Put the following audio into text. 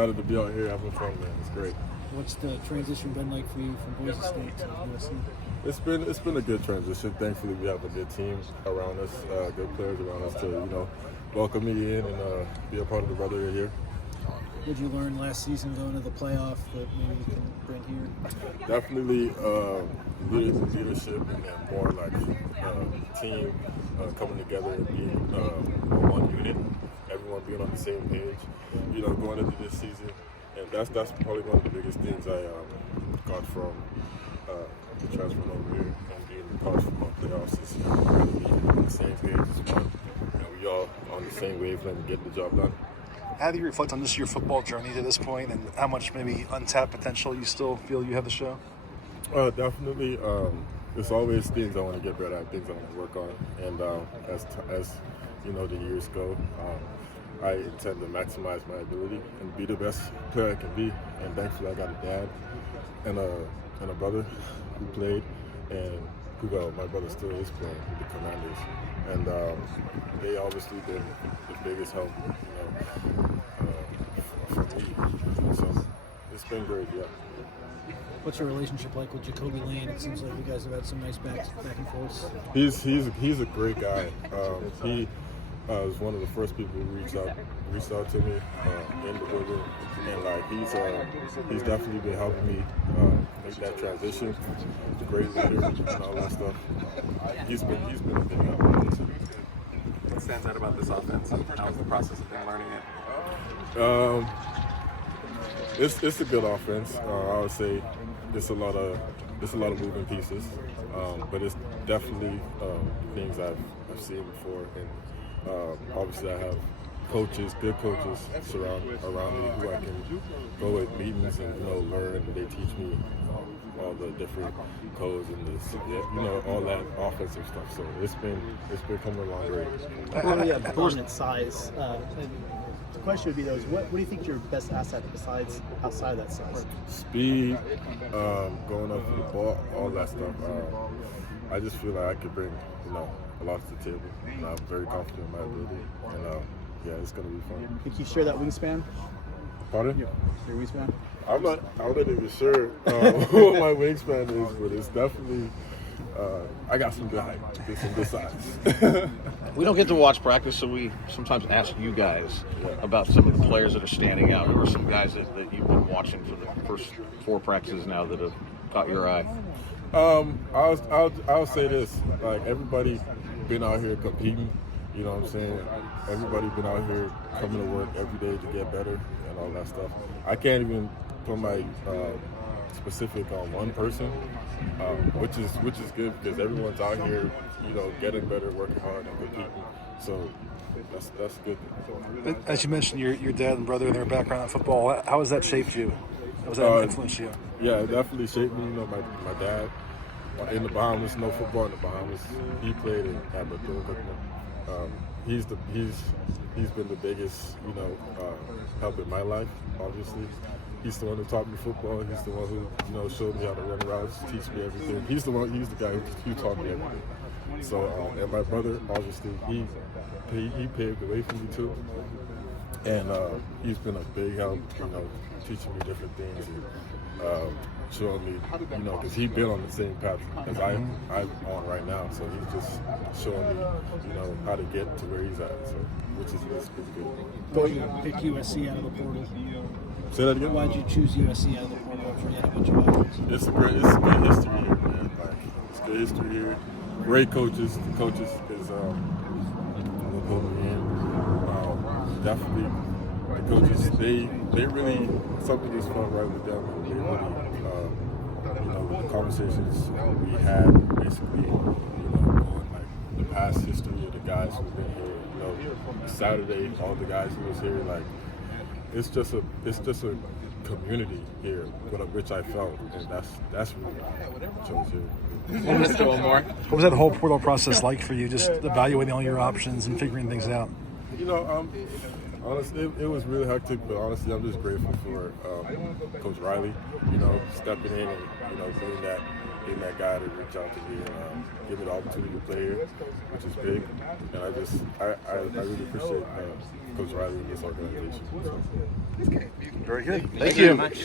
Excited to be out here having fun, man. It's great. What's the transition been like for you from Boise State to USC? It's been a good transition. Thankfully, we have a good team around us, good players around us to welcome me in and be a part of the brotherhood here. What did you learn last season going to the playoff that maybe you can bring here? Definitely leadership and then more like team coming together and being one unit. Everyone being on the same page. Going into this season, and that's probably one of the biggest things I got from the transfer over here and being part of the playoffs is really being on the same page as one. We all on the same wavelength and getting the job done. How do you reflect on just your football journey to this point and how much maybe untapped potential you still feel you have to show? Definitely. There's always things I want to get better at, things I want to work on, and as the years go, I intend to maximize my ability and be the best player I can be. And thankfully, I got a dad and a brother who played, and my brother still is playing with the Commanders, and they obviously been the biggest help, for me. So it's been great, yeah. What's your relationship like with Jacoby Lane? It seems like you guys have had some nice back and forth. He's a great guy. He was one of the first people who reached out to me in the building, and he's definitely been helping me make that transition. He's a great leader and all that stuff. He's been a big help. What stands out about this offense? How was the process of them learning it? It's a good offense. I would say it's a lot of moving pieces, but it's definitely things I've seen before. And obviously, I have good coaches around me who I can go at meetings and learn. And they teach me all the different codes and all that offensive stuff. So it's been coming along great. Well, dominant size. The question would be though, what do you think your best asset besides outside of that size? Speed, going up for the ball, all that stuff. I just feel like I could bring a lot to the table, and I'm very confident in my ability. And it's gonna be fun. Think you share that wingspan? Pardon? Your wingspan? I'm not even sure what my wingspan is, but it's definitely. I got some good height, some good size. We don't get to watch practice, so we sometimes ask you guys about some of the players that are standing out. Who are some guys that you've been watching for the first 4 practices now that have caught your eye? I'll say this: like everybody been out here competing. You know what I'm saying? Everybody been out here coming to work every day to get better and all that stuff. I can't even put my specific on one person, which is good because everyone's out here, getting better, working hard, and competing. So that's good. As you mentioned, your dad and brother and their background in football, how has that shaped you? How has that influenced you? Yeah, it definitely shaped me. My dad in the Bahamas, no football in the Bahamas. He played at Madrid. He's been the biggest help in my life. Obviously, he's the one who taught me football. He's the one who showed me how to run routes, teach me everything. He's the guy who taught me everything. So and my brother, obviously, he paved the way for me too. And he's been a big help, teaching me different things and showing me, because he's been on the same path as I'm on right now. So he's just showing me, how to get to where he's at. So which is pretty good. Why'd you pick USC out of the portal? Say that again. Why'd you choose USC out of the portal after you had a bunch of options? It's good history here, man. It's good history here. Great coaches. The coaches is put me in. Definitely, the coaches they really something is fun right with them. They really, with the conversations we had, basically, on like the past history of the guys who've been here. Saturday, all the guys who was here, like it's just a community here, which I felt, and that's really why I chose here. Let's do one more. What was that whole portal process like for you, just evaluating all your options and figuring things out? Honestly, it was really hectic, but honestly, I'm just grateful for Coach Riley, stepping in and, being that guy to reach out to me and give me the opportunity to play here, which is big. And I really appreciate Coach Riley and this organization. So. Very good. Thank you.